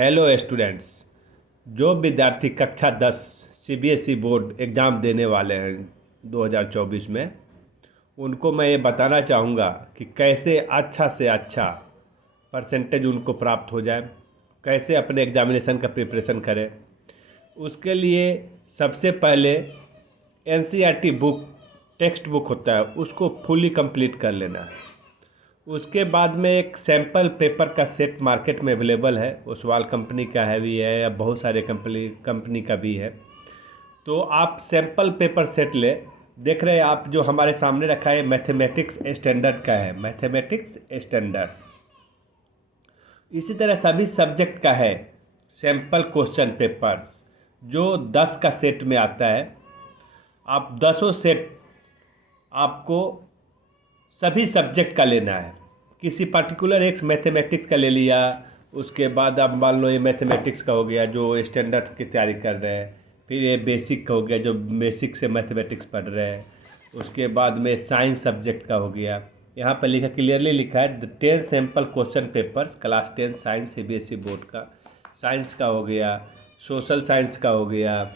Hello students. जो विद्यार्थी कक्षा 10 सीबीएसई बोर्ड एग्ज़ाम देने वाले हैं 2024 में, उनको मैं ये बताना चाहूँगा कि कैसे अच्छा से अच्छा परसेंटेज उनको प्राप्त हो जाए, कैसे अपने एग्जामिनेशन का प्रिपरेशन करें। उसके लिए सबसे पहले एनसीईआरटी बुक, टेक्स्ट बुक होता है, उसको फुली कंप्लीट कर लेना है। उसके बाद में एक सैम्पल पेपर का सेट मार्केट में अवेलेबल है, ओसवाल कंपनी का है भी है या बहुत सारे कंपनी का भी है। तो आप सैम्पल पेपर सेट ले। देख रहे हैं आप जो हमारे सामने रखा है, मैथमेटिक्स स्टैंडर्ड का है, मैथमेटिक्स स्टैंडर्ड। इसी तरह सभी सब्जेक्ट का है सैम्पल क्वेश्चन पेपर्स, जो 10 का सेट में आता है। आप 10 सेट आपको सभी सब्जेक्ट का लेना है। किसी पर्टिकुलर एक मैथमेटिक्स का ले लिया, उसके बाद आप मान लो ये मैथमेटिक्स का हो गया जो स्टैंडर्ड की तैयारी कर रहे हैं, फिर ये बेसिक का हो गया जो बेसिक से मैथमेटिक्स पढ़ रहे हैं, उसके बाद में साइंस सब्जेक्ट का हो गया। यहाँ पर लिखा, क्लियरली लिखा है 10 sample question papers class 10 science CBSE board का। साइंस का हो गया, सोशल साइंस का हो गया,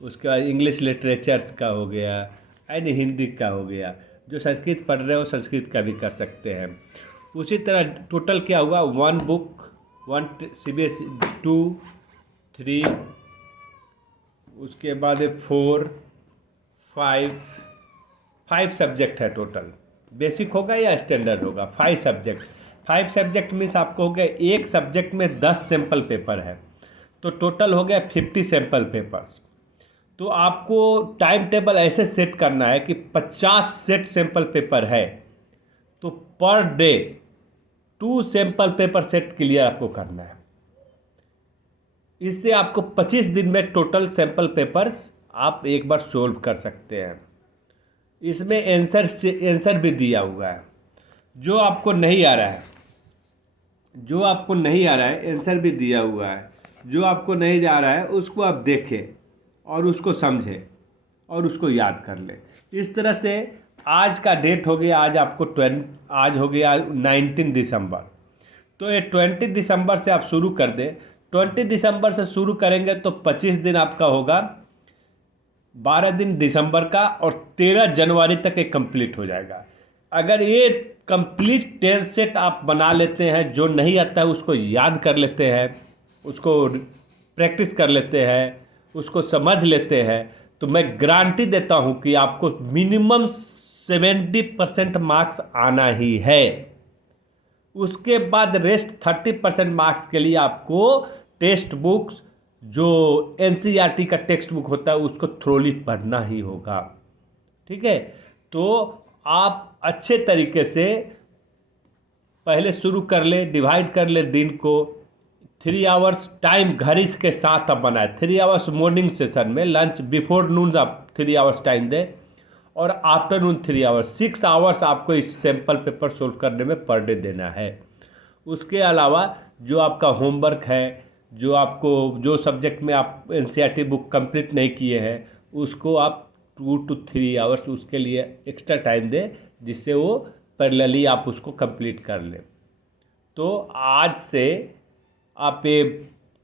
उसके बाद इंग्लिश लिटरेचर्स का हो गया एंड हिंदी का हो गया। जो संस्कृत पढ़ रहे हो संस्कृत का भी कर सकते हैं। उसी तरह टोटल क्या हुआ, 1 बुक 1 सीबीएसई 2 3, उसके बाद 4 5 सब्जेक्ट है टोटल। बेसिक होगा या स्टैंडर्ड होगा, 5 सब्जेक्ट। 5 सब्जेक्ट मीन्स आपको हो गया एक सब्जेक्ट में 10 सैम्पल पेपर है, तो टोटल हो गया 50 सैम्पल पेपर्स। तो आपको टाइम टेबल ऐसे सेट करना है कि 50 सेट सैम्पल पेपर है तो per day 2 sample paper set clear आपको करना है। इससे आपको 25 दिन में टोटल सैम्पल पेपर्स आप एक बार सोल्व कर सकते हैं। इसमें आंसर भी दिया हुआ है। जो आपको नहीं आ रहा है, आंसर भी दिया हुआ है। जो आपको नहीं जा रहा है उसको आप देखें और उसको समझें और उसको याद कर लें। इस तरह से आज का डेट हो गया, आज हो गया 19 दिसंबर। तो ये 20 दिसंबर से आप शुरू कर दें। 20 दिसंबर से शुरू करेंगे तो 25 दिन आपका होगा, 12 दिन दिसंबर का, और 13 जनवरी तक ये कंप्लीट हो जाएगा। अगर ये कंप्लीट 10 सेट आप बना लेते हैं, जो नहीं आता है उसको याद कर लेते हैं, उसको प्रैक्टिस कर लेते हैं, उसको समझ लेते हैं, तो मैं गारंटी देता हूँ कि आपको मिनिमम 70% मार्क्स आना ही है। उसके बाद रेस्ट 30% मार्क्स के लिए आपको टेक्स्ट बुक्स, जो एनसीईआरटी का टेक्स्ट बुक होता है, उसको थ्रोली पढ़ना ही होगा। ठीक है, तो आप अच्छे तरीके से पहले शुरू कर ले, डिवाइड कर ले दिन को। 3 आवर्स टाइम घड़ी के साथ आप बनाए। 3 आवर्स मॉर्निंग सेशन में, लंच बिफोर नून आप 3 आवर्स टाइम दें, और आफ्टरनून 3 आवर्स, 6 आवर्स आपको इस सैम्पल पेपर सोल्व करने में पर डे देना है। उसके अलावा जो आपका होमवर्क है, जो सब्जेक्ट में आप एनसीईआरटी बुक कंप्लीट नहीं किए हैं, उसको आप 2 to 3 आवर्स उसके लिए एक्स्ट्रा टाइम दें, जिससे वो पैरेलली आप उसको कंप्लीट कर लें। तो आज से आप ये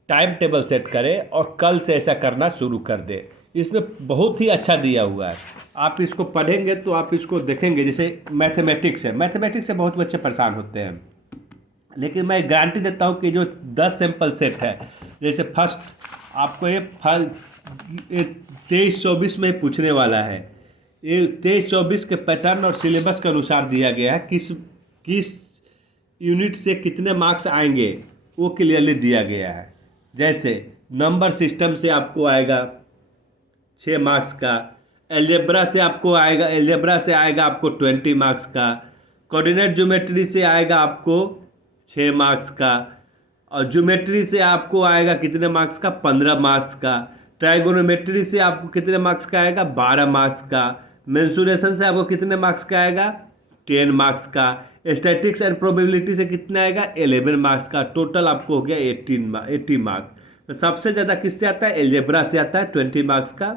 टाइम टेबल सेट करें और कल से ऐसा करना शुरू कर दें। इसमें बहुत ही अच्छा दिया हुआ है, आप इसको पढ़ेंगे तो आप इसको देखेंगे। जैसे मैथमेटिक्स है, मैथमेटिक्स से बहुत बच्चे परेशान होते हैं, लेकिन मैं गारंटी देता हूँ कि जो 10 सैम्पल सेट है, जैसे फर्स्ट आपको ये 23-24 में पूछने वाला है। ये 23-24 के पैटर्न और सिलेबस के अनुसार दिया गया है, किस यूनिट से कितने मार्क्स आएंगे वो क्लियरली दिया गया है। जैसे नंबर सिस्टम से आपको आएगा 6 मार्क्स का, एल्जेब्रा से आएगा आपको 20 मार्क्स का, कोऑर्डिनेट ज्योमेट्री से आएगा आपको 6 मार्क्स का, और ज्योमेट्री से आपको आएगा कितने मार्क्स का, 15 मार्क्स का, ट्राइगोनोमेट्री से आपको कितने मार्क्स का आएगा, 12 मार्क्स का, मेंसुरेशन से आपको कितने मार्क्स का आएगा, 10 मार्क्स का, स्टैटिक्स एंड प्रोबेबिलिटी से कितना आएगा, 11 मार्क्स का। टोटल आपको हो गया 80 मार्क्स। तो सबसे ज़्यादा किससे आता है, एल्जेब्रा से आता है 20 मार्क्स का।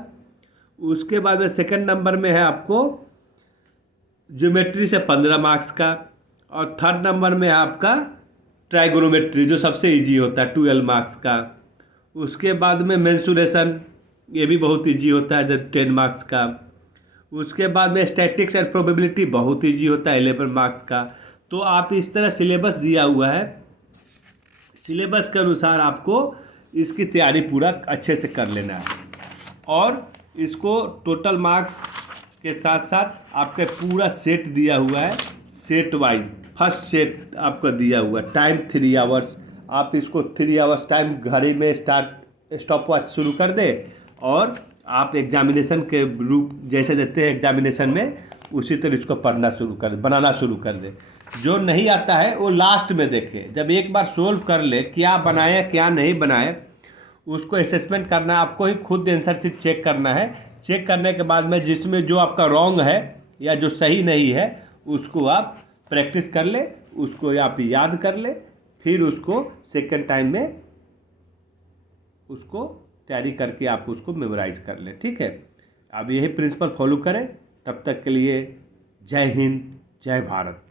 उसके बाद में सेकंड नंबर में है आपको ज्योमेट्री से 15 मार्क्स का, और थर्ड नंबर में है आपका ट्राइगोनोमेट्री जो सबसे इजी होता है 12 मार्क्स का। उसके बाद में मेंसुरेशन, ये भी बहुत इजी होता है, जब 10 मार्क्स का। उसके बाद में स्टैटिक्स एंड प्रोबेबिलिटी बहुत इजी होता है 11 मार्क्स का। तो आप इस तरह सिलेबस दिया हुआ है, सिलेबस के अनुसार आपको इसकी तैयारी पूरा अच्छे से कर लेना है। और इसको टोटल मार्क्स के साथ साथ आपके पूरा सेट दिया हुआ है, सेट वाइज। फर्स्ट सेट आपको दिया हुआ है, टाइम 3 आवर्स। आप इसको 3 आवर्स टाइम घड़ी में स्टॉप वॉच शुरू कर दे, और आप एग्जामिनेशन के रूप जैसे देते हैं एग्जामिनेशन में, उसी तरह इसको पढ़ना शुरू कर दे, बनाना शुरू कर दे। जो नहीं आता है वो लास्ट में देखे, जब एक बार सोल्व कर ले क्या बनाए क्या नहीं बनाए, उसको असेसमेंट करना है, आपको ही खुद आंसर शीट चेक करना है। चेक करने के बाद में जिसमें जो आपका रॉन्ग है या जो सही नहीं है, उसको आप प्रैक्टिस कर ले, उसको आप याद कर ले, फिर उसको सेकंड टाइम में उसको तैयारी करके आप उसको मेमोराइज कर ले। ठीक है, अब यही प्रिंसिपल फॉलो करें। तब तक के लिए जय हिंद, जय भारत।